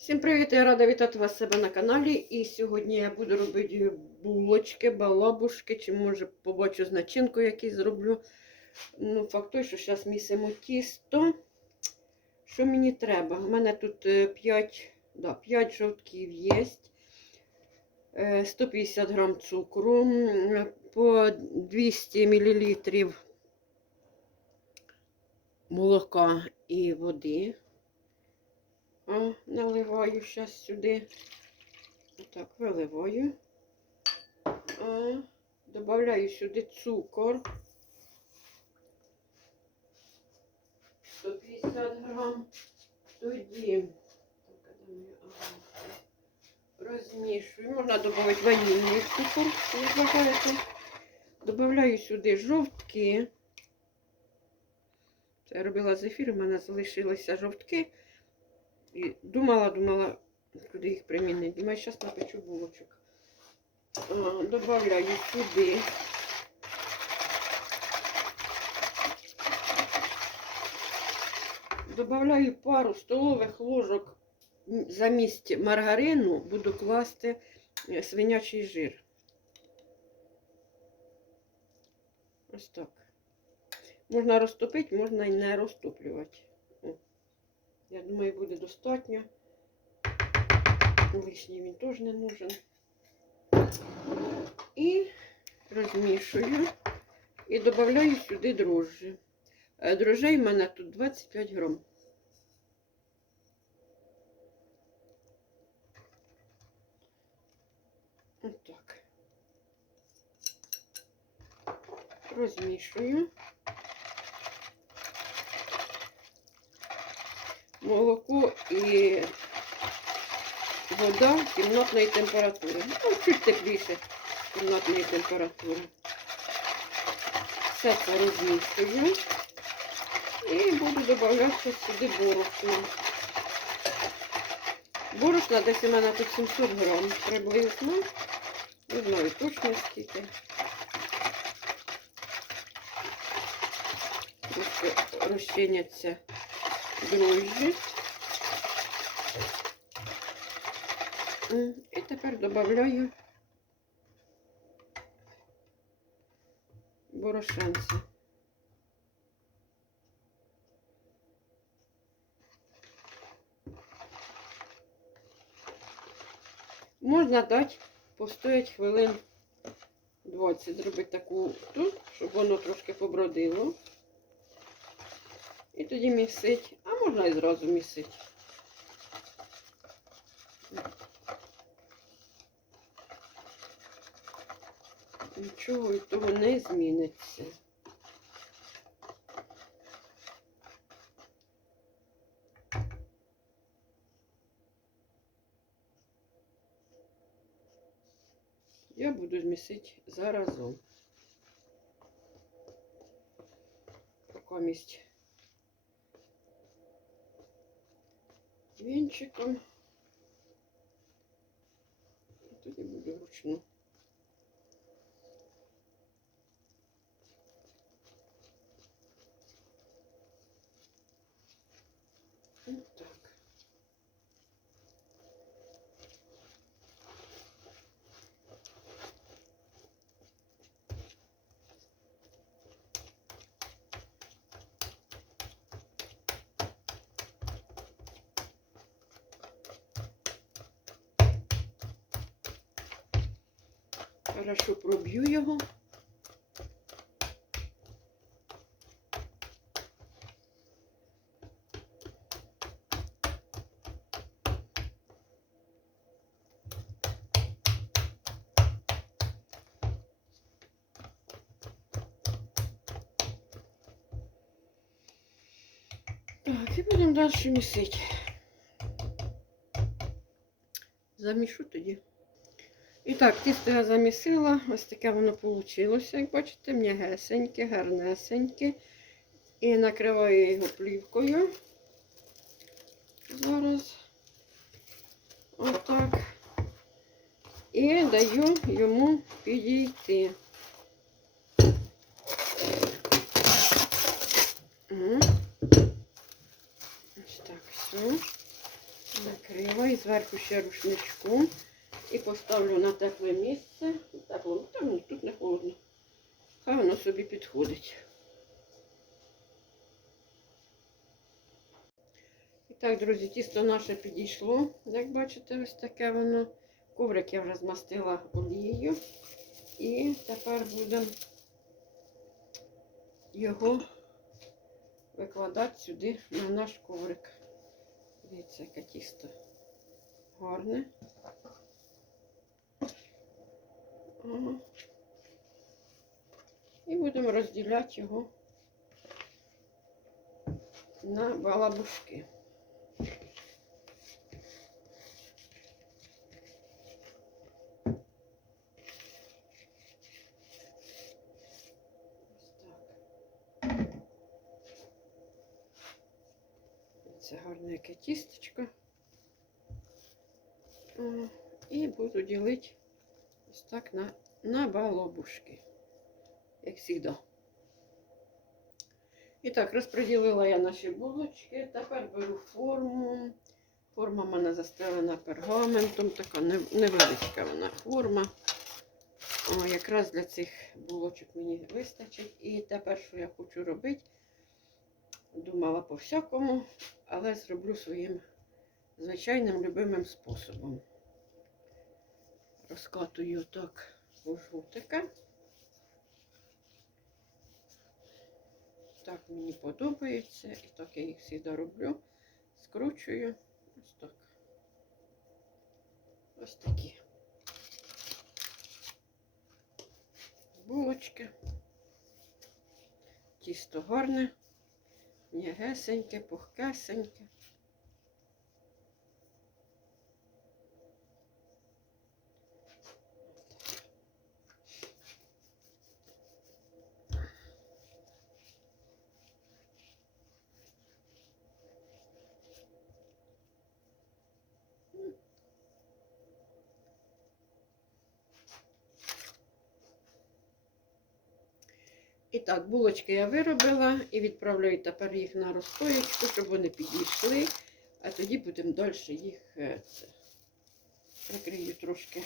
Всім привіт! Я рада вітати вас себе на каналі. І сьогодні я буду робити булочки, балабушки, чи може побачу з начинкою якісь зроблю. Ну, факт той, що зараз місимо тісто. Що мені треба? У мене тут 5, да, 5 жовтків є. 150 грам цукру, по 200 мл молока і води. О, наливаю зараз сюди. Отак виливаю. О, добавляю сюди цукор. 150 грам. Тоді розмішую. Можна додати ванільний цукор, ви бажаєте. Добавляю сюди жовтки. Це я робила зефір, у мене залишилися жовтки. І думала, думала, куди їх примінити. Думаю, зараз напечу булочок. Добавляю сюди. Добавляю пару столових ложок замість маргарину буду класти е, свинячий жир. Ось так. Можна розтопити, можна і не розтоплювати. Я думаю, буде достатньо. Лишній він теж не нужен. І розмішую і додаю сюди дрожжі. Е, Дрожжей в мене тут 25 грам. Отак. Розмішую. Молоко і вода кімнатної температури. Ну, чуть тепліше кімнатної температури. Все це розмішую. І буду додавати сюди борошно. Борошна десь у мене тут 700 грам приблизно. Не знаю точно скільки. Розчиняться дрожжі. І тепер додаю борошенце. Можна дати постоять хвилин 20, зробити таку тут, щоб воно трошки побродило. І тоді місить, а можна і зразу місити. Нічого від того не зміниться. Я буду змісити заразом. Покомість. Вінчиком. І тоді буду вручну. Хорошо проб'ю його. Так, і будемо далі місити. Замішу тоді. І так, тісто я замісила, ось таке воно вийшло, як бачите, м'ягесеньке, гарнесеньке. І накриваю його плівкою. Зараз отак. І даю йому підійти. Ось так, все. Накрию. Давай зверху ще рушничку і поставлю на тепле місце. Тепло, ну, там тут не холодно. Хай воно собі підходить. І так, друзі, тісто наше підійшло. Як бачите, ось таке воно. Коврик я вже змастила олією. І тепер будемо його викладати сюди на наш коврик. Дивіться, яке тісто гарне. Ага. І будемо розділяти його на балабушки. Це гарне яке тістечко. І буду ділити ось так на, на балобушки, як завжди. І так, розподілила я наші булочки. Тепер беру форму. Форма в мене застелена пергаментом, така невеличка вона форма. О, якраз для цих булочок мені вистачить. І тепер, що я хочу робити, думала по всякому, але зроблю своїм звичайним любимим способом. Розкатую так у жовтика. Так мені подобається. І так я їх завжди роблю. Скручую ось так. Ось такі. Булочки. Тісто гарне, м'ягесеньке, пухкесеньке. Так, булочки я виробила і відправляю тепер їх на розстоєчку, щоб вони підійшли. А тоді будемо далі їх е, це, прикрию трошки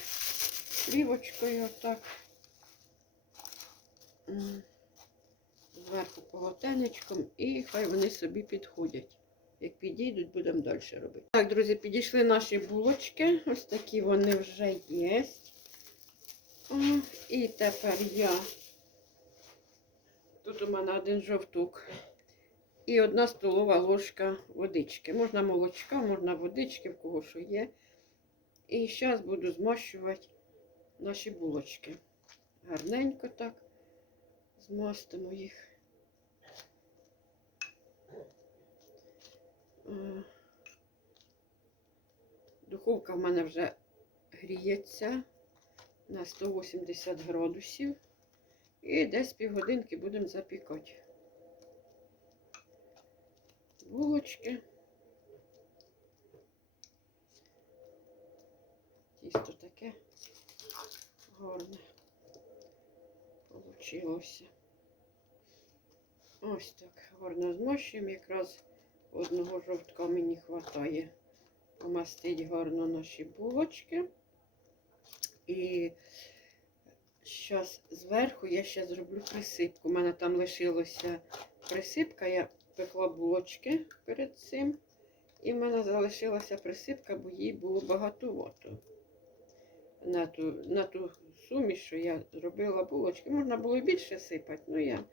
плівочкою отак. Зверху полотенечком і хай вони собі підходять. Як підійдуть, будемо далі робити. Так, друзі, підійшли наші булочки. Ось такі вони вже є. І тепер я у мене один жовток і одна столова ложка водички. Можна молочка, можна водички, в кого що є. І зараз буду змащувати наші булочки. Гарненько так змастимо їх. Духовка в мене вже гріється на 180 градусів. І десь півгодинки будемо запікати. Булочки. Тісто таке гарне получилося. Ось так гарно змощуємо. Якраз одного жовтка мені вистачає помастити гарно наші булочки. І Зараз зверху я ще зроблю присипку. У мене там лишилася присипка, я пекла булочки перед цим. І в мене залишилася присипка, бо їй було багатовато. На ту, на ту суміш, що я зробила булочки. Можна було і більше сипати, але я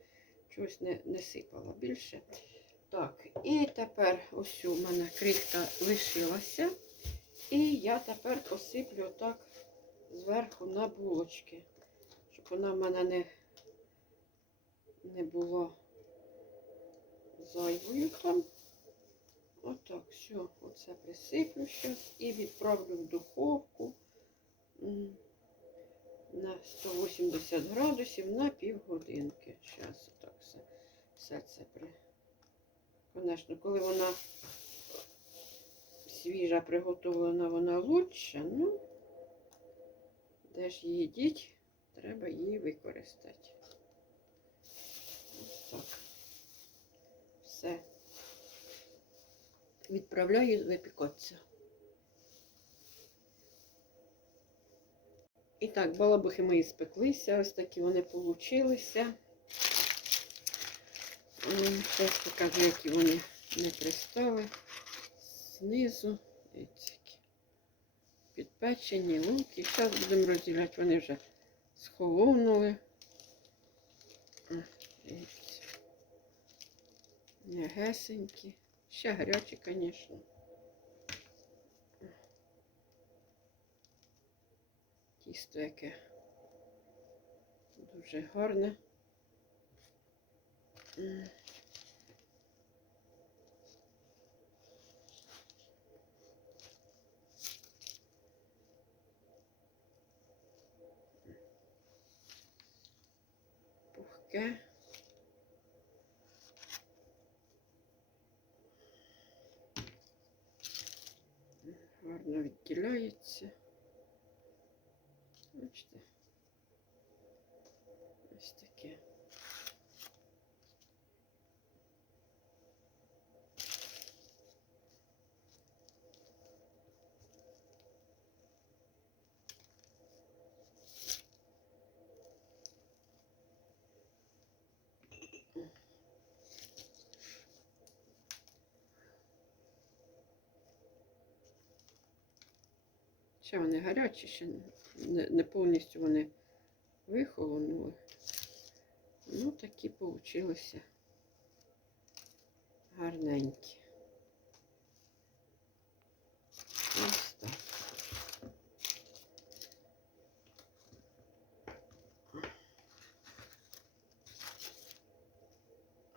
чогось не, не сипала більше. Так, і тепер ось у мене крихта лишилася. І я тепер посиплю отак зверху на булочки вона в мене не, не була зайвою там. Отак, все, оце присиплю зараз і відправлю в духовку на 180 градусів на півгодинки. Зараз так все, все це при. Звісно, коли вона свіжа приготовлена, вона лучше, ну, де ж її діть? треба її використати. Ось так. Все. Відправляю випікатися. І так, балабухи мої спеклися, ось такі вони получилися. Зараз покажу, які вони не пристали. Знизу і підпечені луки. Зараз будемо розділяти, вони вже схолонули. Негесенькі. Ще гарячі, звісно. Тісто яке дуже гарне. М. Гарно відділяється. Бачите? Ось таке. Ще вони гарячі, ще не, не повністю вони вихолонули. Ну, такі получилися гарненькі. Ось так.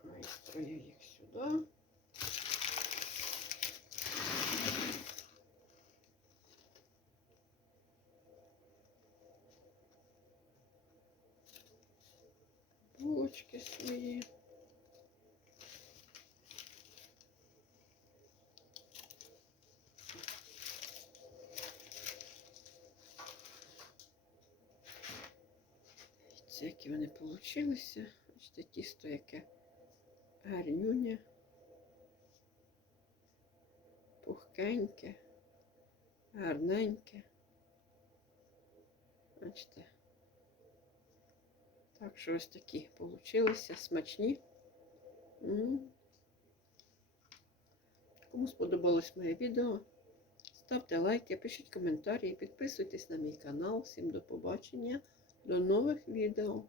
Вистрою їх сюди. Булочки свої. Дивіться, які вони получилися. Бачите, тісто яке гарнюнє, пухкеньке, гарненьке. Бачите. Так що ось такі получилися смачні. М. Кому сподобалось моє відео, ставте лайки, пишіть коментарі, підписуйтесь на мій канал. Всім до побачення, до нових відео.